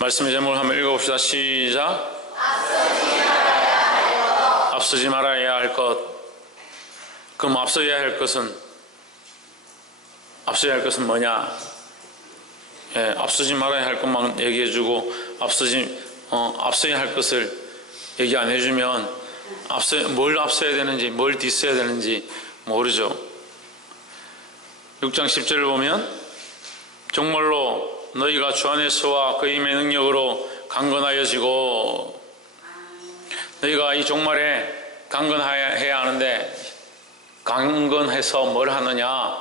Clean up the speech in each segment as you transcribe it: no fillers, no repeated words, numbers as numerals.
말씀의 제목을 한번 읽어봅시다. 시작. 앞서지 말아야 할 것. 그럼 앞서야 할 것은 뭐냐? 앞서지 말아야 할 것만 얘기해주고 앞서야 할 것을 얘기 안 해주면 뭘 앞서야 되는지 뭘 뒤서야 되는지 모르죠. 6장 10절을 보면 정말로 너희가 주 안에서와 그 힘의 능력으로 강건하여지고, 너희가 이 종말에 강건해야 하는데 강건해서 뭘 하느냐?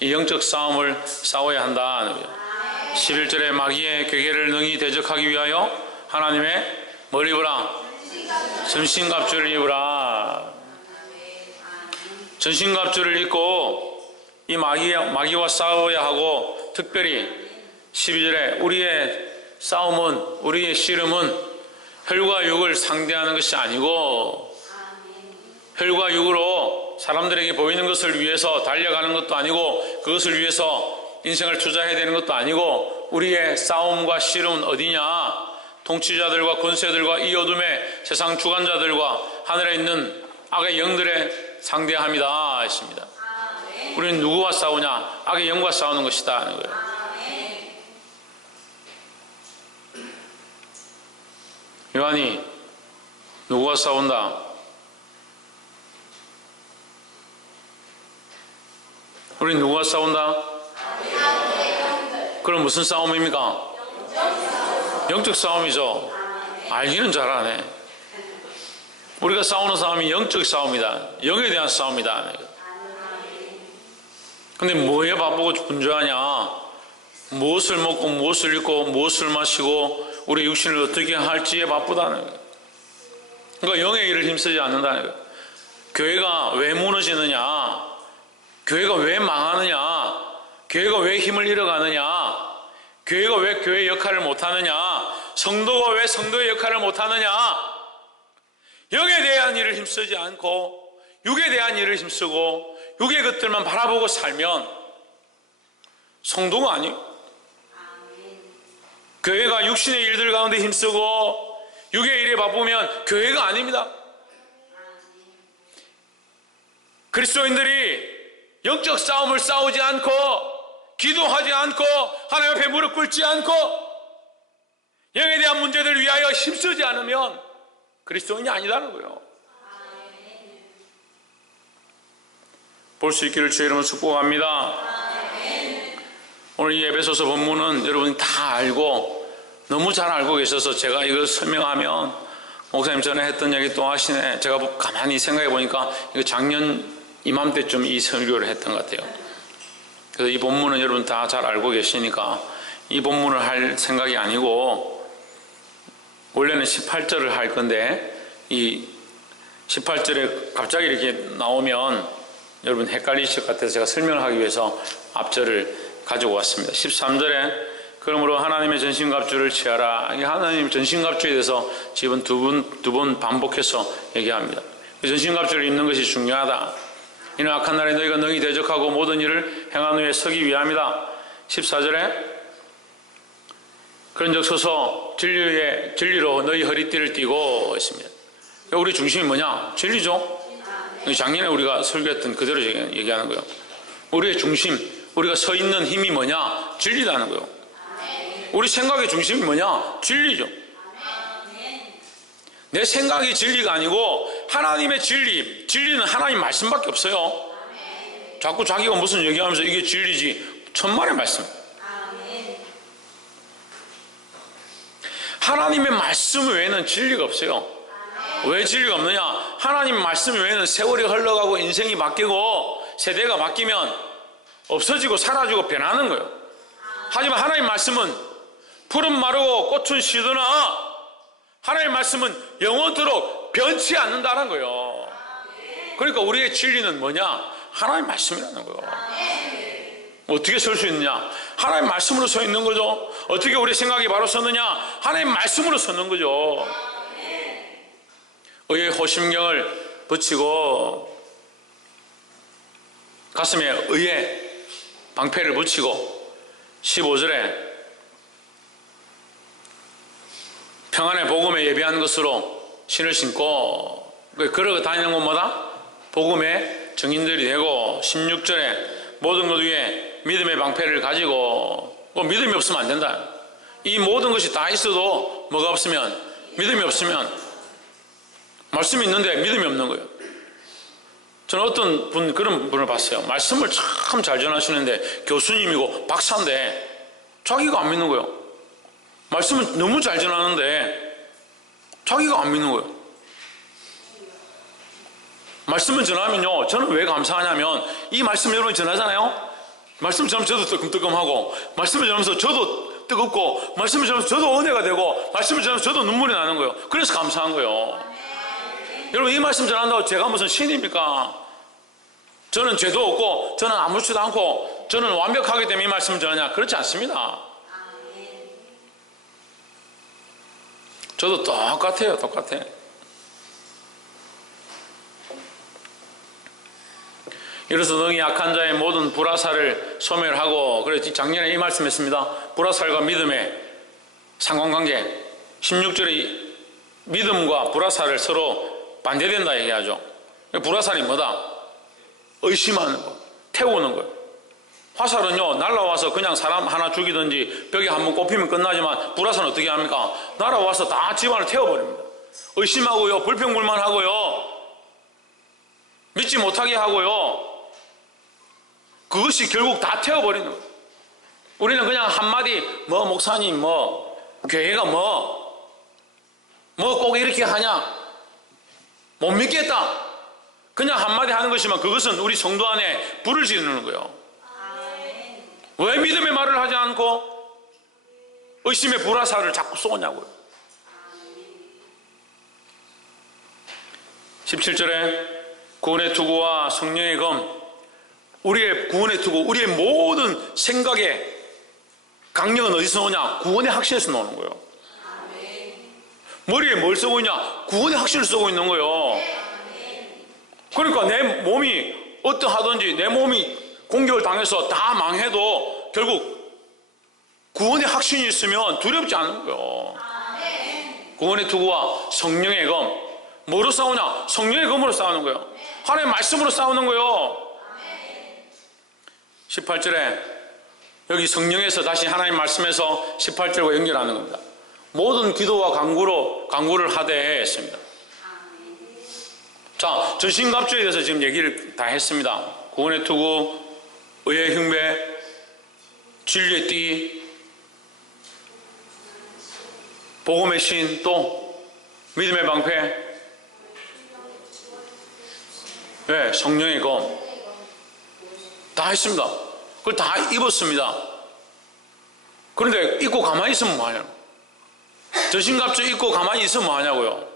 이 영적 싸움을 싸워야 한다. 11절에 마귀의 괴계를 능히 대적하기 위하여 하나님의 뭘 입으라? 전신갑주를 입으라. 전신갑주를 입고 이 마귀와 싸워야 하고, 특별히 12절에 우리의 싸움은, 우리의 씨름은 혈과 육을 상대하는 것이 아니고, 혈과 육으로 사람들에게 보이는 것을 위해서 달려가는 것도 아니고, 그것을 위해서 인생을 투자해야 되는 것도 아니고, 우리의 싸움과 씨름은 어디냐? 통치자들과 권세들과 이 어둠의 세상 주관자들과 하늘에 있는 악의 영들의 상대함이다 했습니다. 우리는 누구와 싸우냐? 악의 영과 싸우는 것이다 하는 거예요. 요한이 누구와 싸운다? 우리 누구와 싸운다? 그럼 무슨 싸움입니까? 영적 싸움이죠. 알기는 잘하네. 우리가 싸우는 싸움이 영적 싸움이다. 영에 대한 싸움이다. 근데 뭐에 바쁘고 분주하냐? 무엇을 먹고 무엇을 입고 무엇을 마시고 우리 육신을 어떻게 할지에 바쁘다는 거예요. 그러니까 영의 일을 힘쓰지 않는다는 거예요. 교회가 왜 무너지느냐? 교회가 왜 망하느냐? 교회가 왜 힘을 잃어가느냐? 교회가 왜 교회의 역할을 못하느냐? 성도가 왜 성도의 역할을 못하느냐? 영에 대한 일을 힘쓰지 않고 육에 대한 일을 힘쓰고 육의 것들만 바라보고 살면 성도가 아니에요. 교회가 육신의 일들 가운데 힘쓰고 육의 일에 바쁘면 교회가 아닙니다. 그리스도인들이 영적 싸움을 싸우지 않고 기도하지 않고 하나님 앞에 무릎 꿇지 않고 영에 대한 문제들을 위하여 힘쓰지 않으면 그리스도인이 아니라는 거예요. 볼 수 있기를 주의 이름으로 축복합니다. 오늘 이 에베소서 본문은 여러분이 다 알고 너무 잘 알고 계셔서 제가 이걸 설명하면 목사님 전에 했던 얘기 또 하시네. 제가 가만히 생각해 보니까 이거 작년 이맘때쯤 이 설교를 했던 것 같아요. 그래서 이 본문은 여러분 다 잘 알고 계시니까 이 본문을 할 생각이 아니고, 원래는 18절을 할 건데 이 18절에 갑자기 이렇게 나오면 여러분 헷갈리실 것 같아서 제가 설명을 하기 위해서 앞절을 가지고 왔습니다. 13절에 그러므로 하나님의 전신갑주를 취하라. 하나님의 전신갑주에 대해서 지금 두 번 반복해서 얘기합니다. 전신갑주를 입는 것이 중요하다. 이는 악한 날에 너희가 능히 대적하고 모든 일을 행한 후에 서기 위함이다. 14절에 그런즉 서서 진리로 너희 허리띠를 띠고 있습니다. 우리 중심이 뭐냐? 진리죠. 작년에 우리가 설교했던 그대로 얘기하는 거예요. 우리의 중심, 우리가 서 있는 힘이 뭐냐? 진리라는 거예요. 우리 생각의 중심이 뭐냐? 진리죠. 내 생각이 진리가 아니고 하나님의 진리는 하나님 말씀밖에 없어요. 자꾸 자기가 무슨 얘기하면서 이게 진리지, 천만의 말씀. 하나님의 말씀 외에는 진리가 없어요. 왜 진리가 없느냐? 하나님 말씀 외에는 세월이 흘러가고 인생이 바뀌고 세대가 바뀌면 없어지고 사라지고 변하는 거예요. 하지만 하나님 말씀은 푸른 마르고 꽃은 시드나 하나님의 말씀은 영원토록 변치 않는다는 거예요. 그러니까 우리의 진리는 뭐냐? 하나님의 말씀이라는 거예요. 어떻게 설 수 있느냐? 하나님의 말씀으로 서 있는 거죠. 어떻게 우리의 생각이 바로 섰느냐? 하나님의 말씀으로 섰는 거죠. 의의 호심경을 붙이고 가슴에 의의 방패를 붙이고 15절에 평안의 복음에 예비한 것으로 신을 신고 걸어 다니는 것마다 복음의 증인들이 되고 16절에 모든 것 위에 믿음의 방패를 가지고 믿음이 없으면 안 된다. 이 모든 것이 다 있어도 뭐가 없으면 믿음이 없으면 말씀이 있는데 믿음이 없는 거예요. 저는 어떤 분 그런 분을 봤어요. 말씀을 참 잘 전하시는데 교수님이고 박사인데 자기가 안 믿는 거예요. 말씀을 너무 잘 전하는데 자기가 안 믿는 거예요. 말씀을 전하면요, 저는 왜 감사하냐면 이 말씀 여러분이 전하잖아요. 말씀을 전하면 저도 뜨끔뜨끔하고, 말씀을 전하면서 저도 뜨겁고, 말씀을 전하면서 저도 은혜가 되고, 말씀을 전하면서 저도 눈물이 나는 거예요. 그래서 감사한 거예요. 여러분, 이 말씀 전한다고 제가 무슨 신입니까? 저는 죄도 없고 저는 아무렇지도 않고 저는 완벽하기 때문에 이 말씀을 전하냐? 그렇지 않습니다. 저도 똑같아요. 이래서 너희 약한 자의 모든 불화살을 소멸하고, 그래서 작년에 이 말씀했습니다. 불화살과 믿음의 상관관계. 16절에 믿음과 불화살을 서로 반대된다 얘기하죠. 불화살이 뭐다? 의심하는 거, 태우는 거예요. 화살은요, 날라와서 그냥 사람 하나 죽이든지 벽에 한번 꼽히면 끝나지만, 불화살은 어떻게 합니까? 날아와서 다 집안을 태워버립니다. 의심하고요, 불평불만하고요, 믿지 못하게 하고요, 그것이 결국 다 태워버리는 거예요. 우리는 그냥 한마디, 목사님, 교회가 뭐 꼭 이렇게 하냐? 못 믿겠다. 그냥 한마디 하는 것이면 그것은 우리 성도 안에 불을 지르는 거예요. 왜 믿음의 말을 하지 않고 의심의 불화살을 자꾸 쏘냐고요. 17절에 구원의 투구와 성령의 검, 우리의 구원의 투구, 우리의 모든 생각의 강력은 어디서 오냐? 구원의 확신에서 나오는 거예요. 머리에 뭘 쓰고 있냐? 구원의 확신을 쓰고 있는 거예요. 그러니까 내 몸이 어떠하든지, 내 몸이 공격을 당해서 다 망해도 결국 구원의 확신이 있으면 두렵지 않은 거예요. 구원의 투구와 성령의 검, 뭐로 싸우냐? 성령의 검으로 싸우는 거예요. 하나님의 말씀으로 싸우는 거예요. 18절에 여기 성령에서 다시 하나님 말씀에서 18절과 연결하는 겁니다. 모든 기도와 간구를 하되 했습니다. 자, 전신갑주에 대해서 지금 얘기를 다 했습니다. 구원의 투구, 의의 흉배, 진리의 띠, 복음의 신, 또 믿음의 방패, 네, 성령의 검 다 했습니다. 그걸 다 입었습니다. 그런데 입고 가만히 있으면 뭐하냐? 전신갑주 입고 가만히 있으면 뭐하냐고요?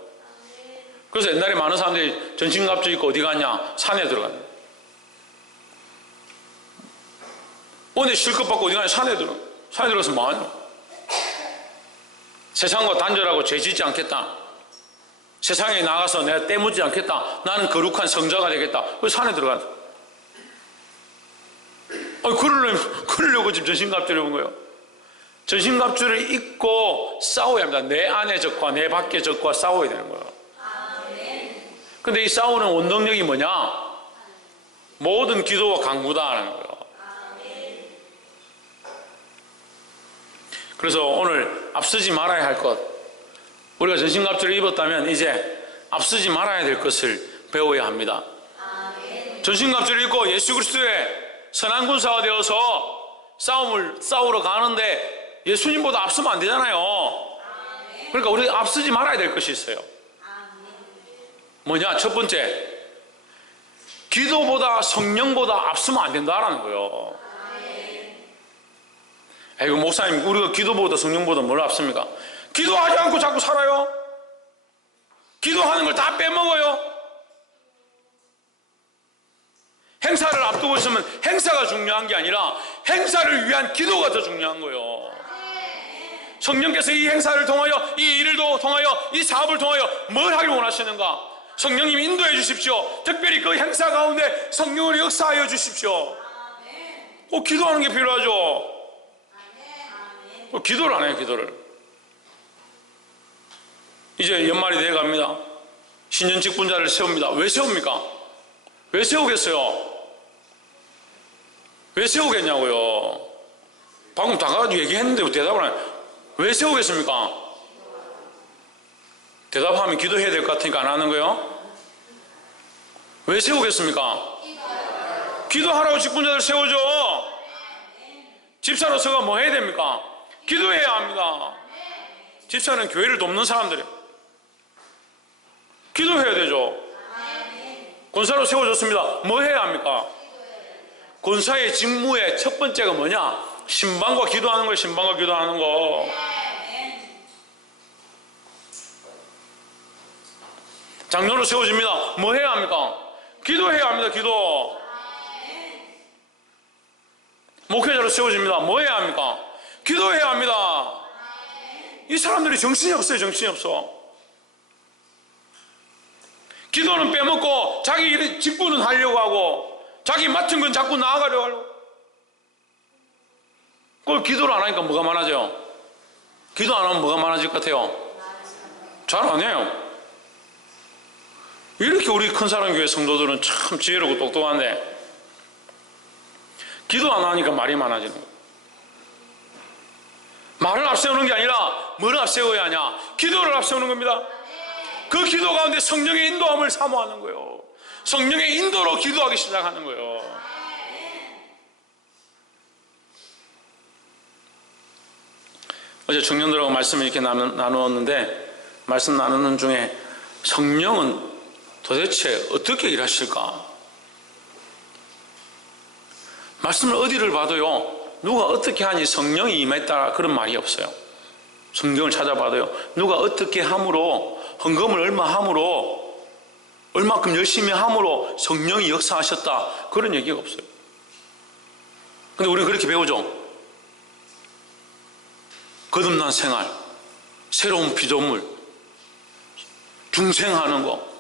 그래서 옛날에 많은 사람들이 전신갑주 입고 어디 갔냐? 산에 들어갔냐? 오늘 실컷 받고 어디 가냐? 산에 들어가서 뭐하냐? 세상과 단절하고 죄 짓지 않겠다. 세상에 나가서 내가 떼묻지 않겠다. 나는 거룩한 성자가 되겠다. 그래서 산에 들어갔다. 그러려고 지금 전신갑주를 입은 거예요. 전신갑주를 입고 싸워야 합니다. 내 안의 적과 내 밖의 적과 싸워야 되는 거예요. 근데 이 싸우는 원동력이 뭐냐? 모든 기도와 간구다라는 거예요. 그래서 오늘 앞서지 말아야 할 것, 우리가 전신갑주를 입었다면 이제 앞서지 말아야 될 것을 배워야 합니다. 전신갑주를 입고 예수 그리스도의 선한 군사가 되어서 싸움을 싸우러 가는데 예수님보다 앞서면 안 되잖아요. 그러니까 우리가 앞서지 말아야 될 것이 있어요. 뭐냐? 첫 번째, 기도보다 성령보다 앞서면 안 된다라는 거예요. 이거 목사님, 우리가 기도보다 성령보다 뭘 앞섭니까? 기도하지 않고 자꾸 살아요? 기도하는 걸 다 빼먹어요? 행사를 앞두고 있으면 행사가 중요한 게 아니라 행사를 위한 기도가 더 중요한 거예요. 성령께서 이 행사를 통하여, 이 일을 통하여, 이 사업을 통하여 뭘 하길 원하시는가? 성령님이 인도해 주십시오. 특별히 그 행사 가운데 성령을 역사하여 주십시오. 기도하는 게 필요하죠. 기도를 안 해요, 기도를. 이제 연말이 되어 갑니다. 신년 직분자를 세웁니다. 왜 세웁니까? 왜 세우겠어요? 왜 세우겠냐고요? 방금 다 가지고 얘기했는데 대답을 안 해요. 왜 세우겠습니까? 대답하면 기도해야 될 것 같으니까 안 하는 거예요? 왜 세우겠습니까? 기도하라고 직분자들 세우죠. 집사로서가 뭐 해야 됩니까? 기도해야 합니다. 집사는 교회를 돕는 사람들이에요. 기도해야 되죠. 권사로 세워졌습니다. 뭐 해야 합니까? 권사의 직무의 첫 번째가 뭐냐? 신방과 기도하는 거예요. 신방과 기도하는 거. 장로로 세워집니다. 뭐 해야 합니까? 기도해야 합니다. 기도. 목회자로 세워집니다. 뭐 해야 합니까? 기도해야 합니다. 이 사람들이 정신이 없어요. 정신이 없어. 기도는 빼먹고 자기 직분은 하려고 하고 자기 맡은 건 자꾸 나아가려고 하려고. 그걸 기도를 안 하니까 뭐가 많아져요? 기도 안 하면 뭐가 많아질 것 같아요? 잘 안 해요. 이렇게 우리 큰 사람 교회 성도들은 참 지혜롭고 똑똑한데 기도 안 하니까 말이 많아지는 거예요. 말을 앞세우는 게 아니라 뭐를 앞세워야 하냐? 기도를 앞세우는 겁니다. 그 기도 가운데 성령의 인도함을 사모하는 거예요. 성령의 인도로 기도하기 시작하는 거예요. 어제 청년들하고 말씀을 이렇게 나누었는데 말씀 나누는 중에 성령은 도대체 어떻게 일하실까? 말씀을 어디를 봐도요, 누가 어떻게 하니 성령이 임했다 그런 말이 없어요. 성경을 찾아봐도요, 누가 어떻게 함으로, 헌금을 얼마 함으로, 얼마큼 열심히 함으로 성령이 역사하셨다 그런 얘기가 없어요. 근데 우리는 그렇게 배우죠. 거듭난 생활, 새로운 피조물, 중생하는 거,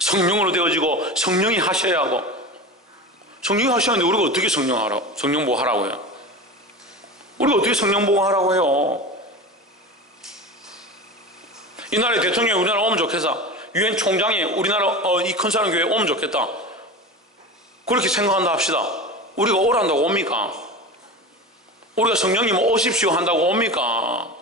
성령으로 되어지고 성령이 하셔야 하고. 성령이 하셔야 하는데 우리가 어떻게 성령 보호하라고 해요? 우리가 어떻게 성령 보호하라고 해요? 이 나라의 대통령이 우리나라 오면 좋겠다. 유엔 총장이 우리나라 이 큰 사람 교회에 오면 좋겠다. 그렇게 생각한다 합시다. 우리가 오란다고 옵니까? 우리가 성령님 오십시오 한다고 옵니까?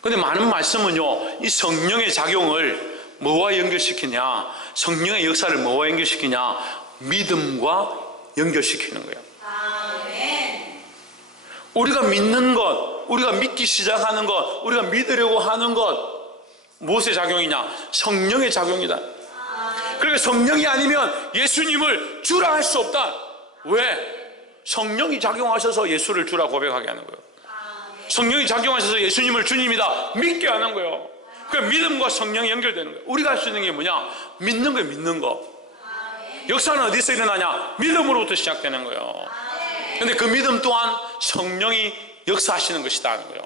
근데 많은 말씀은요, 이 성령의 작용을 뭐와 연결시키냐? 성령의 역사를 뭐와 연결시키냐? 믿음과 연결시키는 거예요. 아멘. 우리가 믿는 것, 우리가 믿기 시작하는 것, 우리가 믿으려고 하는 것, 무엇의 작용이냐? 성령의 작용이다. 아멘. 그러니까 성령이 아니면 예수님을 주라 할 수 없다. 왜? 성령이 작용하셔서 예수를 주라 고백하게 하는 거예요. 아멘. 성령이 작용하셔서 예수님을 주님이다 믿게 하는 거예요. 그 믿음과 성령이 연결되는 거예요. 우리가 할 수 있는 게 뭐냐? 믿는 거예요. 믿는 거. 역사는 어디서 일어나냐? 믿음으로부터 시작되는 거예요. 그런데 그 믿음 또한 성령이 역사하시는 것이다 하는 거예요.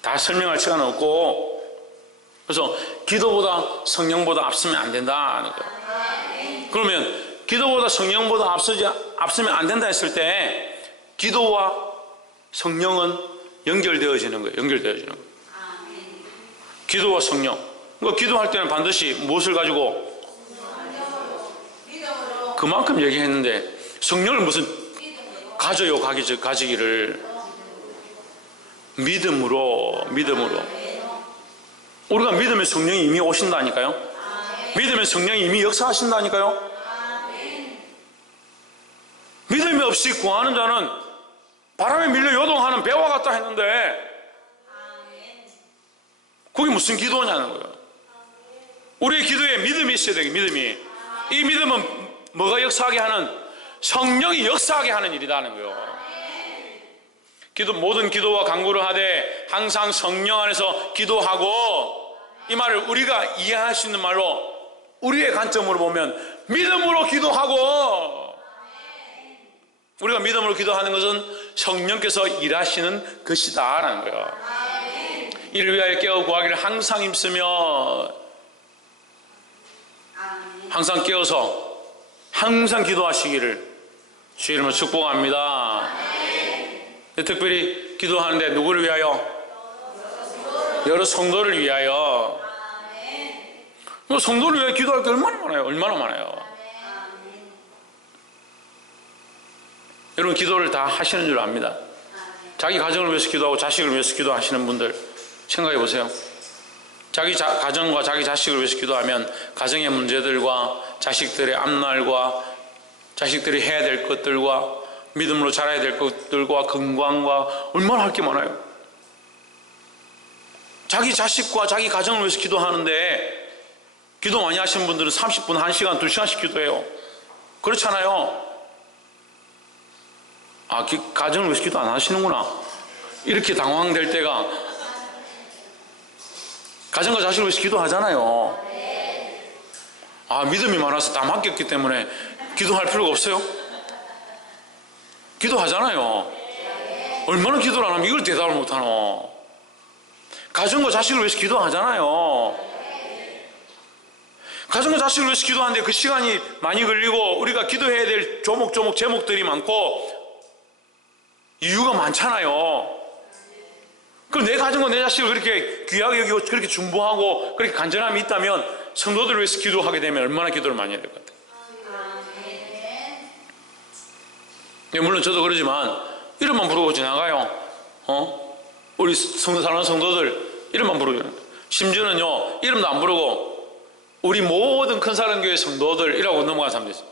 다 설명할 시간은 없고, 그래서 기도보다 성령보다 앞서면 안 된다 하는 거예요. 그러면 기도보다 성령보다 앞서면 안 된다 했을 때 기도와 성령은 연결되어지는 거예요. 연결되어지는 거예요. 기도와 성령. 그러니까 기도할 때는 반드시 무엇을 가지고? 그만큼 얘기했는데 성령을 무슨 가져요? 가지기를 믿음으로. 우리가 믿으면 성령이 이미 오신다니까요. 믿으면 성령이 이미 역사하신다니까요. 믿음이 없이 구하는 자는 바람에 밀려 요동하는 배와 같다 했는데 그게 무슨 기도냐는 거예요. 우리의 기도에 믿음이 있어야 돼요. 믿음이. 이 믿음은 뭐가 역사하게 하는? 성령이 역사하게 하는 일이라는 거예요. 모든 기도와 간구를 하되 항상 성령 안에서 기도하고, 이 말을 우리가 이해할 수 있는 말로 우리의 관점으로 보면 믿음으로 기도하고, 우리가 믿음으로 기도하는 것은 성령께서 일하시는 것이다 라는 거예요. 이를 위하여 깨어 구하기를 항상 힘쓰며, 항상 깨어서 항상 기도하시기를 주의 이름으로 축복합니다. 특별히 기도하는데 누구를 위하여? 여러 성도를 위하여. 성도를 위해 기도할 게 얼마나 많아요. 얼마나 많아요. 여러분 기도를 다 하시는 줄 압니다. 자기 가정을 위해서 기도하고 자식을 위해서 기도하시는 분들 생각해 보세요. 자기 가정과 자기 자식을 위해서 기도하면 가정의 문제들과 자식들의 앞날과 자식들이 해야 될 것들과 믿음으로 자라야 될 것들과 건강과 얼마나 할 게 많아요. 자기 자식과 자기 가정을 위해서 기도하는데 기도 많이 하시는 분들은 30분, 1시간, 2시간씩 기도해요. 그렇잖아요. 가정을 위해서 기도 안 하시는구나. 이렇게 당황될 때가, 가정과 자식을 위해서 기도하잖아요. 믿음이 많아서 다 맡겼기 때문에 기도할 필요가 없어요? 기도하잖아요. 얼마나 기도를 안 하면 이걸 대답을 못하노. 가정과 자식을 위해서 기도하잖아요. 가정과 자식을 위해서 기도하는데 그 시간이 많이 걸리고 우리가 기도해야 될 조목조목 제목들이 많고 이유가 많잖아요. 그럼 내 가정과 내 자식을 그렇게 귀하게 여기고 그렇게 중보하고 그렇게 간절함이 있다면 성도들을 위해서 기도하게 되면 얼마나 기도를 많이 해야 될 것 같아요. 물론 저도 그러지만 이름만 부르고 지나가요. 우리 사랑하는 성도들 이름만 부르고, 심지어는요 이름도 안 부르고 우리 모든 큰 사랑교회 성도들이라고 넘어간 사람도 있어요.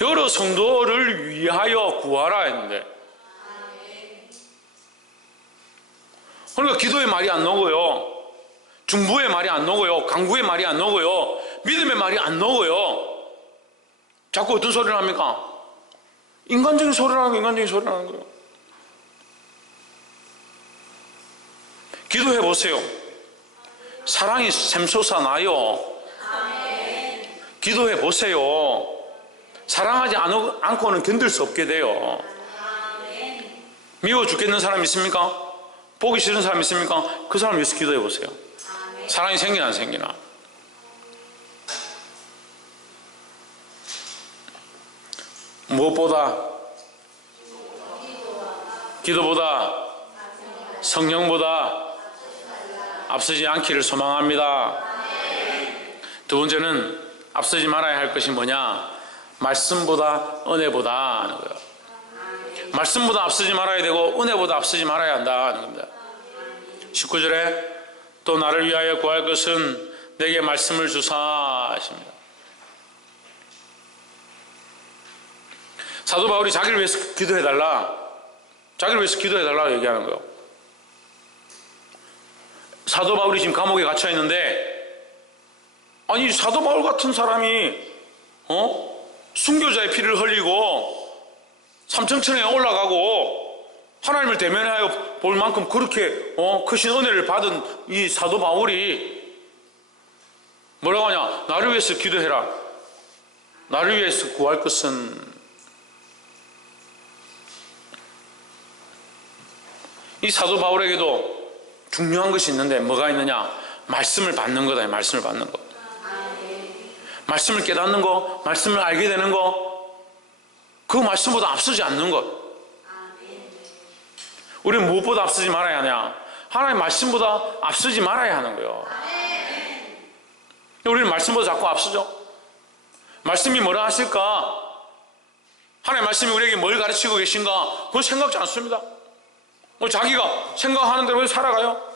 여러 성도를 위하여 구하라 했는데, 그러니까 기도의 말이 안 나오고요, 중보의 말이 안 나오고요, 강구의 말이 안 나오고요, 믿음의 말이 안 나오고요. 자꾸 어떤 소리를 합니까? 인간적인 소리를 하는 거예요. 인간적인 소리를 하는 거예요. 기도해 보세요. 사랑이 샘솟아 나요. 기도해 보세요. 사랑하지 않고는 견딜 수 없게 돼요. 미워 죽겠는 사람 있습니까? 보기 싫은 사람 있습니까? 그 사람 위해서 기도해 보세요. 사랑이 생기나 안 생기나. 무엇보다, 기도보다, 성령보다 앞서지 않기를 소망합니다. 두 번째는 앞서지 말아야 할 것이 뭐냐? 말씀보다 은혜보다 하는 거예요. 말씀보다 앞서지 말아야 되고 은혜보다 앞서지 말아야 한다 하는 겁니다. 19절에 또 나를 위하여 구할 것은 내게 말씀을 주사 하십니다. 사도 바울이 자기를 위해서 기도해달라, 자기를 위해서 기도해달라고 얘기하는 거예요. 사도 바울이 지금 감옥에 갇혀 있는데, 아니 사도 바울 같은 사람이 순교자의 피를 흘리고 삼천천에 올라가고 하나님을 대면하여 볼 만큼 그렇게 크신 은혜를 받은 이 사도 바울이 뭐라고 하냐? 나를 위해서 기도해라. 나를 위해서 구할 것은, 이 사도 바울에게도 중요한 것이 있는데 뭐가 있느냐? 말씀을 받는 거다. 말씀을 받는 거, 말씀을 깨닫는 거, 말씀을 알게 되는 거, 그 말씀보다 앞서지 않는 것. 우리는 무엇보다 앞서지 말아야 하냐? 하나님의 말씀보다 앞서지 말아야 하는 거예요. 우리는 말씀보다 자꾸 앞서죠. 말씀이 뭐라 하실까? 하나님의 말씀이 우리에게 뭘 가르치고 계신가? 그건 생각지 않습니다. 자기가 생각하는 대로 살아가요.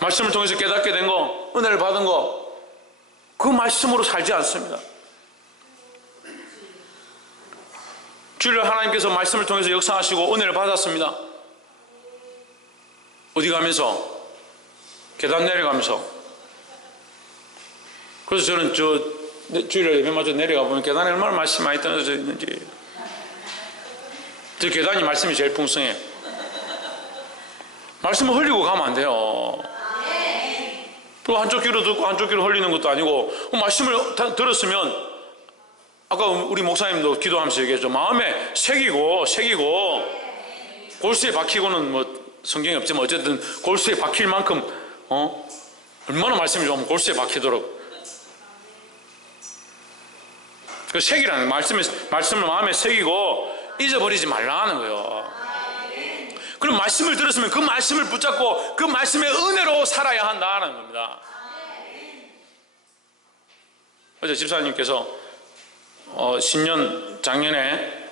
말씀을 통해서 깨닫게 된 거, 은혜를 받은 거, 그 말씀으로 살지 않습니다. 주일날 하나님께서 말씀을 통해서 역사하시고 은혜를 받았습니다. 어디 가면서? 계단 내려가면서. 그래서 저는 주일날 예배 마저 내려가 보면 계단에 얼마나 말씀이 많이 떨어져 있는지. 저 계단이 말씀이 제일 풍성해요. 말씀을 흘리고 가면 안 돼요. 또 한쪽 귀로 듣고 한쪽 귀로 흘리는 것도 아니고, 말씀을 들었으면 아까 우리 목사님도 기도하면서 얘기했죠. 마음에 새기고 골수에 박히고는 뭐 성경이 없지만 어쨌든 골수에 박힐 만큼 얼마나 말씀이 좋으면 골수에 박히도록 그 새기라는 말씀을 마음에 새기고 잊어버리지 말라는 거예요. 그럼 말씀을 들었으면 그 말씀을 붙잡고 그 말씀의 은혜로 살아야 한다는 겁니다. 어제 집사님께서 신년 작년에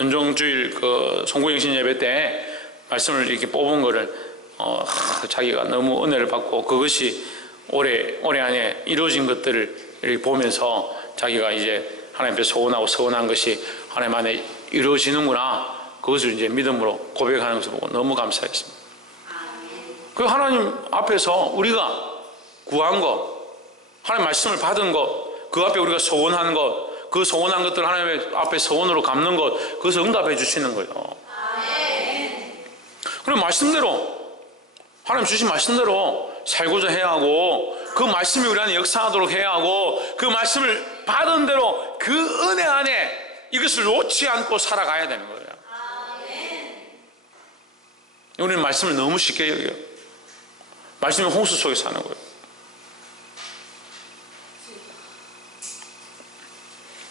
연종주일 그 송구영신 예배 때 말씀을 이렇게 뽑은 거를 자기가 너무 은혜를 받고 그것이 올해 안에 이루어진 것들을 이렇게 보면서 자기가 이제 하나님 앞에 소원하고 서원한 것이 하나님 안에 이루어지는구나, 그것을 이제 믿음으로 고백하는 것을 보고 너무 감사했습니다. 그 하나님 앞에서 우리가 구한 것, 하나님 말씀을 받은 것, 그 앞에 우리가 소원하는 것, 그 소원한 것들을 하나님 앞에 소원으로 갚는 것, 그것을 응답해 주시는 거예요. 그럼 말씀대로, 하나님 주신 말씀대로 살고자 해야 하고, 그 말씀이 우리 안에 역사하도록 해야 하고, 그 말씀을 받은 대로 그 은혜 안에 이것을 놓지 않고 살아가야 되는 거예요. 우리는 말씀을 너무 쉽게 여겨요. 말씀이 홍수 속에 사는 거예요.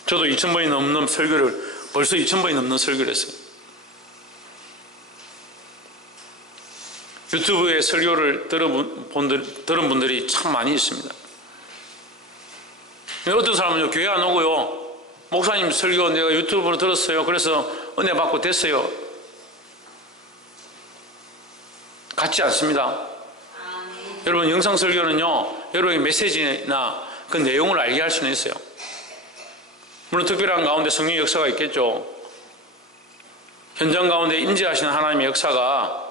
저도 2000번이 넘는 설교를, 벌써 2000번이 넘는 설교를 했어요. 유튜브에 설교를 들은 분들이 참 많이 있습니다. 어떤 사람은요, 교회 안 오고요, 목사님 설교 내가 유튜브로 들었어요, 그래서 은혜 받고 됐어요. 같지 않습니다. 여러분, 영상 설교는요, 여러분의 메시지나 그 내용을 알게 할 수는 있어요. 물론 특별한 가운데 성령의 역사가 있겠죠. 현장 가운데 임재하시는 하나님의 역사가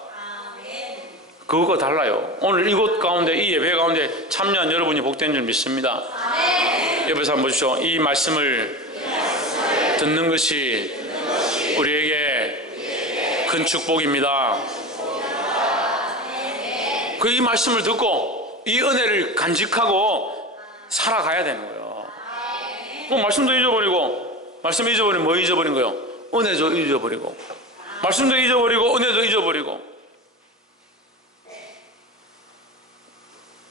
그것과 달라요. 오늘 이곳 가운데, 이 예배 가운데 참여한 여러분이 복된 줄 믿습니다. 옆에서 한번 보십시오. 이 말씀을 듣는 것이 우리에게 큰 축복입니다. 그 이 말씀을 듣고 이 은혜를 간직하고 살아가야 되는 거예요. 말씀도 잊어버리고, 말씀 잊어버리면 뭐 잊어버린 거예요? 은혜도 잊어버리고, 말씀도 잊어버리고, 은혜도 잊어버리고.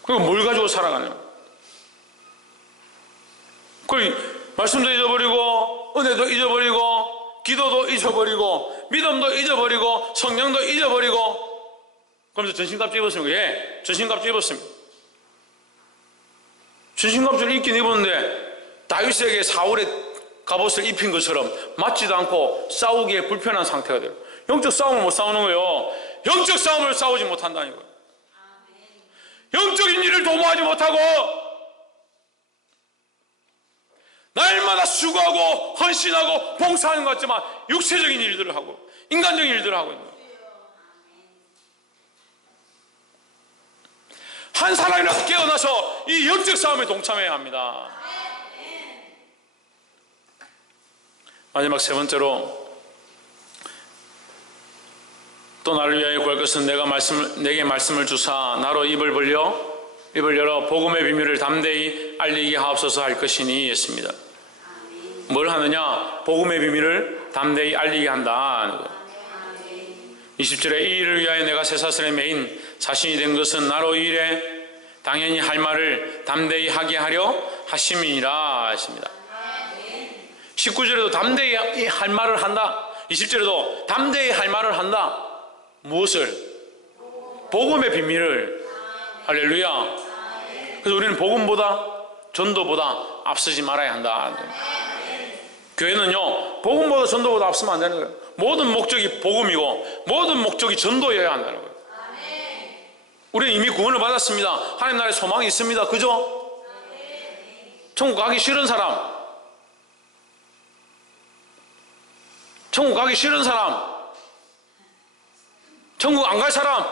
그리고 뭘 가지고 살아가냐? 그 말씀도 잊어버리고, 은혜도 잊어버리고, 기도도 잊어버리고, 믿음도 잊어버리고, 성령도 잊어버리고. 그러면서 전신갑주 입었습니까? 예, 전신갑주 입었습니다. 전신갑주를 입긴 입었는데 다윗에게 사울의 갑옷을 입힌 것처럼 맞지도 않고 싸우기에 불편한 상태가 돼요. 영적 싸움을 못 싸우는 거예요. 영적 싸움을 싸우지 못한다는 거예요. 영적인 일을 도모하지 못하고 날마다 수고하고 헌신하고 봉사하는 것 같지만 육체적인 일들을 하고 인간적인 일들을 하고 있는 거예요. 한 사람이라도 깨어나서 이 영적 싸움에 동참해야 합니다. 마지막 세 번째로, 또 나를 위하여 구할 것은 내게 말씀을 주사 나로 입을 열어 복음의 비밀을 담대히 알리게 하옵소서 할 것이니 했습니다. 뭘 하느냐? 복음의 비밀을 담대히 알리게 한다. 20절에 이 일을 위하여 내가 쇠사슬에 매인 자신이 된 것은 나로 이 일에 당연히 할 말을 담대히 하게 하려 하심이니라 했습니다. 19절에도 담대히 할 말을 한다. 20절에도 담대히 할 말을 한다. 무엇을? 복음의 비밀을. 할렐루야. 그래서 우리는 복음보다 전도보다 앞서지 말아야 한다. 교회는요, 복음보다 전도보다 앞서면 안 되는 거예요. 모든 목적이 복음이고 모든 목적이 전도여야 한다는 거예요. 우리는 이미 구원을 받았습니다. 하나님 나라에 소망이 있습니다. 그죠? 천국 가기 싫은 사람, 천국 가기 싫은 사람, 천국 안 갈 사람,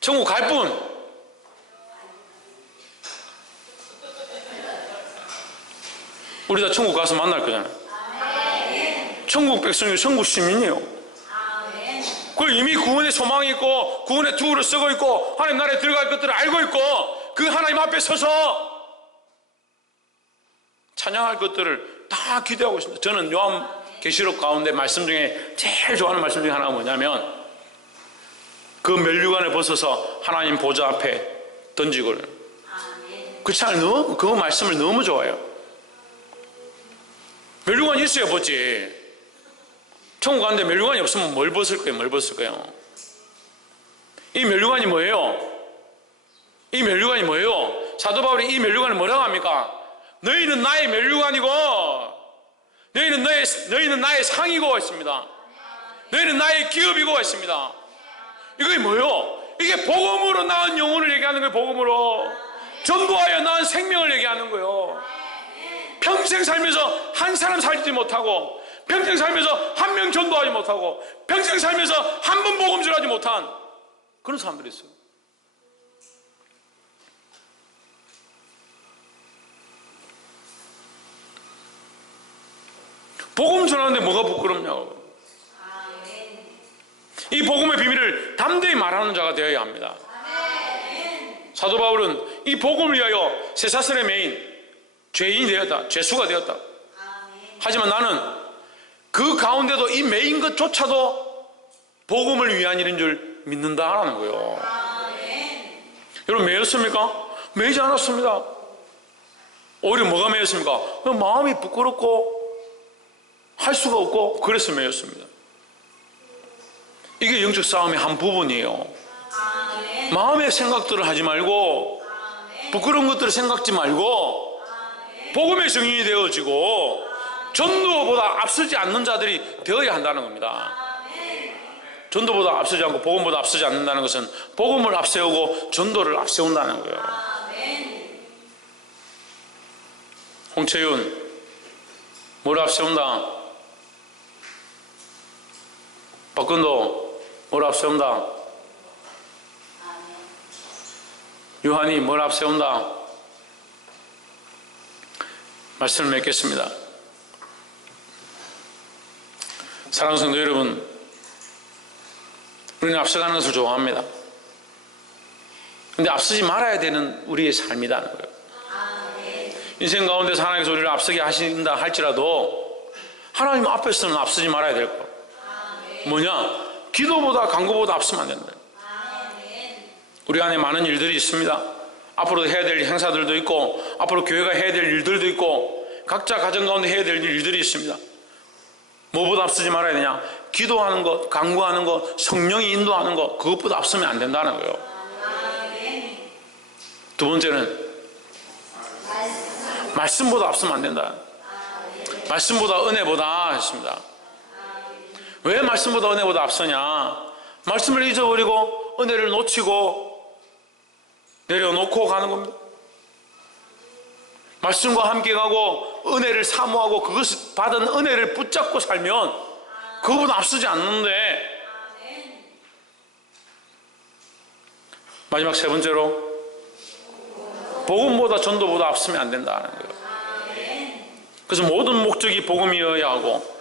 천국 갈 분, 우리 다 천국 가서 만날 거잖아요. 천국 백성이 천국 시민이에요. 그 이미 구원의 소망이 있고 구원의 투구를 쓰고 있고 하나님 나라에 들어갈 것들을 알고 있고 그 하나님 앞에 서서 찬양할 것들을 다 기대하고 있습니다. 저는 요한계시록 가운데 말씀 중에 제일 좋아하는 말씀 중에 하나가 뭐냐면 그 면류관을 벗어서 하나님 보좌 앞에 던지고 그 그 말씀을 너무 좋아해요. 면류관이 있어야 벗지. 천국 가는데 면류관이 없으면 뭘 벗을 거예요? 뭘 벗을 거예요? 이 면류관이 뭐예요? 이 면류관이 뭐예요? 사도 바울이 이 면류관을 뭐라고 합니까? 너희는 나의 면류관이고, 너희는 나의 상이고 했습니다. 너희는 나의 기업이고 했습니다. 이게 뭐예요? 이게 복음으로 낳은 영혼을 얘기하는 거예요. 복음으로 전도하여 낳은 생명을 얘기하는 거예요. 평생 살면서 한 사람 살지 못하고, 평생 살면서 한 명 전도하지 못하고, 평생 살면서 한 번 복음 전하지 못한 그런 사람들이 있어요. 복음 전하는데 뭐가 부끄럽냐고. 이 복음의 비밀을 담대히 말하는 자가 되어야 합니다. 사도 바울은 이 복음을 위하여 쇠사슬에 매인 죄인이 되었다. 죄수가 되었다. 하지만 나는 그 가운데도 이 매인 것조차도 복음을 위한 일인 줄 믿는다라는 거예요. 여러분, 매였습니까? 매이지 않았습니다. 오히려 뭐가 매였습니까? 마음이 부끄럽고 할 수가 없고 그래서 매였습니다. 이게 영적 싸움의 한 부분이에요. 마음의 생각들을 하지 말고, 부끄러운 것들을 생각지 말고, 복음의 증인이 되어지고 전도보다 앞서지 않는 자들이 되어야 한다는 겁니다. 전도보다 앞서지 않고 복음보다 앞서지 않는다는 것은 복음을 앞세우고 전도를 앞세운다는 거예요. 홍채윤 뭘 앞세운다? 박근도 뭘 앞세운다? 유한이 뭘 앞세운다? 말씀을 맺겠습니다. 사랑하는 성도 여러분, 우리는 앞서가는 것을 좋아합니다. 그런데 앞서지 말아야 되는 우리의 삶이라는 거예요. 인생 가운데서 하나님께서 우리를 앞서게 하신다 할지라도 하나님 앞에서는 앞서지 말아야 될 것. 뭐냐? 기도보다 간구보다 앞서면 안 된다. 우리 안에 많은 일들이 있습니다. 앞으로 해야 될 행사들도 있고, 앞으로 교회가 해야 될 일들도 있고, 각자 가정 가운데 해야 될 일들이 있습니다. 뭐보다 앞서지 말아야 되냐? 기도하는 것, 간구하는 것, 성령이 인도하는 것, 그것보다 앞서면 안 된다는 거예요. 두 번째는 말씀보다 앞서면 안 된다. 말씀보다 은혜보다 했습니다. 왜 말씀보다 은혜보다 앞서냐? 말씀을 잊어버리고 은혜를 놓치고 내려놓고 가는 겁니다. 말씀과 함께 가고 은혜를 사모하고 그것을 받은 은혜를 붙잡고 살면 그거보다 앞서지 않는데, 마지막 세 번째로 복음보다 전도보다 앞서면 안 된다는 거예요. 그래서 모든 목적이 복음이어야 하고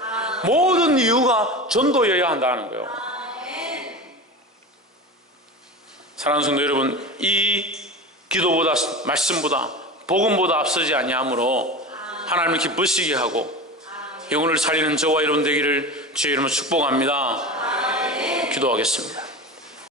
모든 이유가 전도여야 한다는 거예요. 사랑하는 성도 여러분, 이 기도보다 말씀보다 복음보다 앞서지 아니하므로 하나님을 기쁘시게 하고 영혼을 살리는 저와 여러분 되기를 주의 이름으로 축복합니다. 기도하겠습니다.